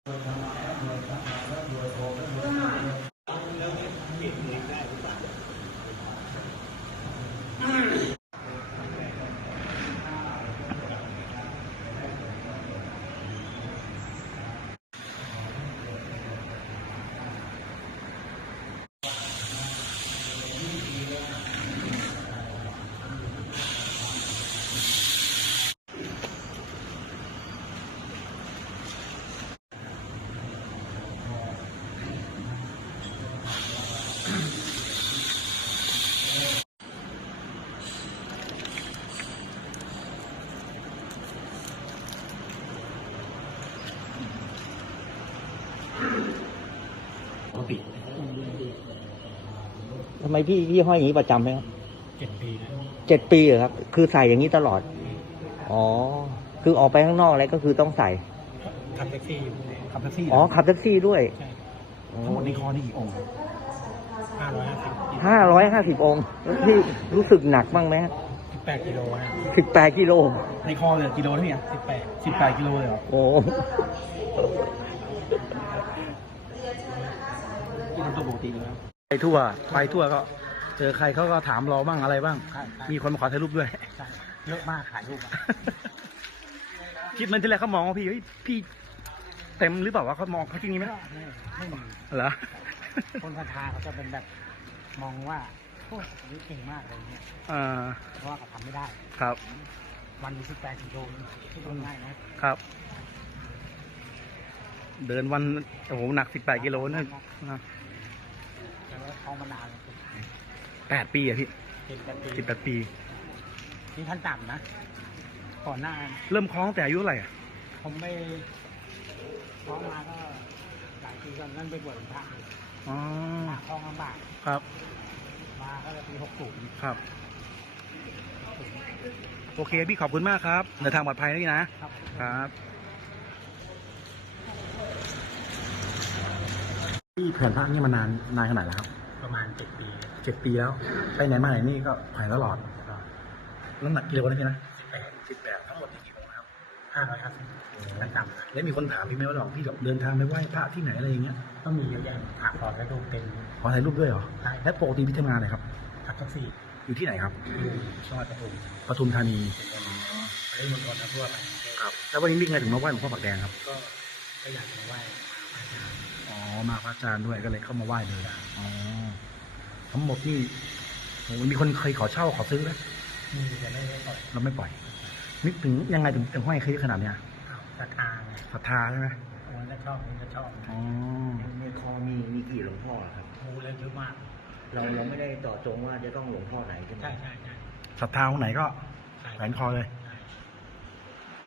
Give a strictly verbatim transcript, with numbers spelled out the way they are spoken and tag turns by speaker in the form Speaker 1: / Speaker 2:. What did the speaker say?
Speaker 1: ทำไมพี่พี่ห้อยอย่างนี้ประจำไหมครับ
Speaker 2: เจ็ดปีนะ
Speaker 1: เจ็ดปีเหรอครับคือใส่อย่างนี้ตลอดอ๋อคือออกไปข้างนอกอะไรก็คือต้องใส่
Speaker 2: ขับแท็กซี่อยู่ขับแท็กซี่
Speaker 1: อ๋อขับแท็กซี่ด้วย
Speaker 2: ใช่
Speaker 3: ทั้งหมดในคอนี่กี่องค์
Speaker 2: ห้าร้อยห้าสิบ
Speaker 1: ห้าร้อยห้าสิบองค์พี่รู้สึกหนักบ้างไหม
Speaker 2: สิบแปดกิโลนะ
Speaker 1: สิบแปดกิโล
Speaker 3: ในคอเลยกิโลเท่าไหร่
Speaker 2: สิบแปด
Speaker 3: สิบแปดกิโลเลยเหรอ
Speaker 1: โอ้
Speaker 3: ที่ทำตัวปกติเลยครับไปทั่วไปทั่วก็เจอใครเขาก็ถามเราบ้างอะไรบ้างมีคนมาขอถ่ายรูปด้วย
Speaker 2: เยอะมากถ่ายรูป
Speaker 3: คิดมันที่แรกเขามองว่าพี่เฮ้ยพี่เต็มหรือเปล่าว่าเขามองเขาจริงนี้ไหม
Speaker 2: ไม่มี
Speaker 3: เหรอ
Speaker 2: คนศรัทธาเขาจะเป็นแบบมองว่าโอ้ยเก่งมากอะไรเงี้ยเพราะว่าเขาทำไม่ได้
Speaker 3: ครับ
Speaker 2: วันนี้สิบแปดกิโลที่ต้นง่ายนะครับ
Speaker 3: เดินวันโอ้โหหนักสิบแปดกิโลนั่น
Speaker 2: แต่ว่าท้องมานาน
Speaker 3: แปดปีอะพี่สิบแปดปี
Speaker 2: นี่ท่านต่ำนะก่อนหน้า
Speaker 3: เริ่มคล้องแต่อายุเท่าไหร่อะ
Speaker 2: ผมไม่คล้องมาก็หลายปีก่อนนั่นไปบวชเป็นพระ
Speaker 3: อ๋อ
Speaker 2: คล้องลำบาก
Speaker 3: ครับ
Speaker 2: มาก็ปีหกศูนย์
Speaker 3: ครับโอเคพี่ขอบคุณมากครับเดินทางปลอดภัยนะพี่นะครับครับพี่แผ่นพระนี่มานานนานขนาดแล้วครับ
Speaker 2: ประมาณเจ็ดปี
Speaker 3: เจ็ดปีแล้วไปไหนมาไหนนี่ก็แผ่ตลอดน้ำหนักกิโลนะพี่นะ
Speaker 2: สิบแปด
Speaker 3: สิบแปดทั้งหมดกี่องค์ครับ
Speaker 2: ห้าร้อยห้าสิบขั้นต่ำ
Speaker 3: แล้วมีคนถามพี่ไหมว่าเราพี่เดินทางไปไหว้พระที่ไหนอะไรอย่างเงี้ย
Speaker 2: ก็มีเยอะแยะถามขอถ่ายรูปเป็น
Speaker 3: ขอถ่ายรูปด้วยเหรอ
Speaker 2: ใช่
Speaker 3: แล้วปกติพี่ทำงานอะไรครับ
Speaker 2: ขับแท็กซี่
Speaker 3: อยู่ที่ไหนครับ
Speaker 2: อยู่จังหวัดปทุม
Speaker 3: ปทุมธานี
Speaker 2: ไปเมืองนนท์ทั่วไป
Speaker 3: ครับแล้ววันนี้มีใครถึงมาไหว้หลวงพ่อปากแดงครับ
Speaker 2: ก็ก็อยากมาไหว้
Speaker 3: อ๋อมาพระอาจารย์ด้วยก็เลยเข้ามาไหว้เลยอ๋อทั้งหมดที่โอ้มีคนเคยขอเช่าขอซื้อไหม
Speaker 2: มีแต่ไม่ได้ปล่อย
Speaker 3: เราไม่ปล่อยนึกถึงยังไงถึงถึงห้อยเคยขนาดเนี้ย
Speaker 2: ศรัทธา
Speaker 3: ศรัทธาใช่ไหม
Speaker 2: มันก็ชอบมันก็ชอบ
Speaker 1: อ๋อในคอมีมีกี่หลวงพ่อครับ
Speaker 2: โอ้เลยเยอะมาก
Speaker 1: เราเราไม่ได้ต่อจงว่าจะต้องหลวงพ่อไหนใช่ไหม
Speaker 2: ใช่ใช่ใช่
Speaker 3: ศรัทธาองค์ไหนก็แขวนคอเลย